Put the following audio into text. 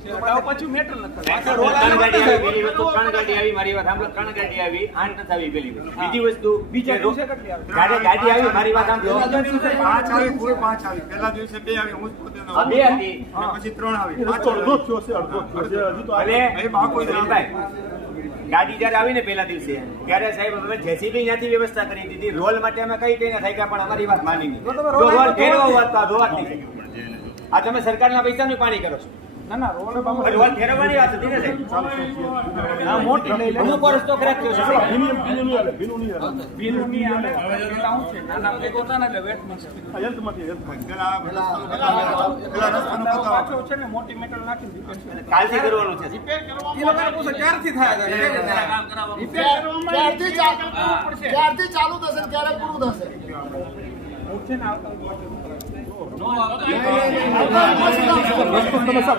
પછી મેટર નથી. ત્રણ ગાડી આવી, પેલી વસ્તુ ત્રણ ગાડી આવી, મારી વાત સાંભળો, ત્રણ ગાડી આવી, આઠ નથી આવી પેલી વસ્તુ. બીજી વસ્તુ બીજા દિવસે કેટલી આવી? ગાડી આવી, મારી વાત સાંભળો, બીજા દિવસે 5 આવી, પૂરી 5 આવી. પહેલા દિવસે 2 આવી, હું જ પોતે નહોતો. આ બે હતી. અને પછી 3 આવી. અડધો થયો છે, અડધો થયો છે. હજી તો અને એ બાકો જ સુરેશભાઈ, ગાડી જયારે આવી ને પેલા દિવસે ત્યારે સાહેબ અમે જેસીબી ત્યાંથી વ્યવસ્થા કરી દીધી. રોલ માટે અમે કઈ કઈ ના થાય પણ અમારી વાત માની નહીં. તો તમે જો રોલ રોલ ફેરવો આપો. વાત તો આ જોવા જ નહીં. આ તમે સરકારના પૈસાનું પાણી કરો છો. ના ના રોડ પણ રોલ ફેરવવાની વાત હતી ને સાહેબ. ના મોટી લઈ લે. અમુક વર્ષ તો ખરાબ થયો છે. ભીનું નહીં હાલે, ભીનું નહીં હાલે. બીનું નહીં આવે. પેલા હું છે નાના ભેગો થાય ને એટલે વેટ મળશે. આ હેલ્થમાંથી, હેલ્થમાંથી. પેલા રસ્તાનો નવો પતાવો. પાછો છે ને મોટી મેટલ નાખીને રિપેર છે. કાલથી કરવાનું છે. એ લોકોને પૂછો ક્યારથી થાય છે? રિપેર કરવામાં ક્યારથી ચાલુ થશે ને ક્યારે પૂરું થશે? હું છે ને આવતા વસ્તુ તમે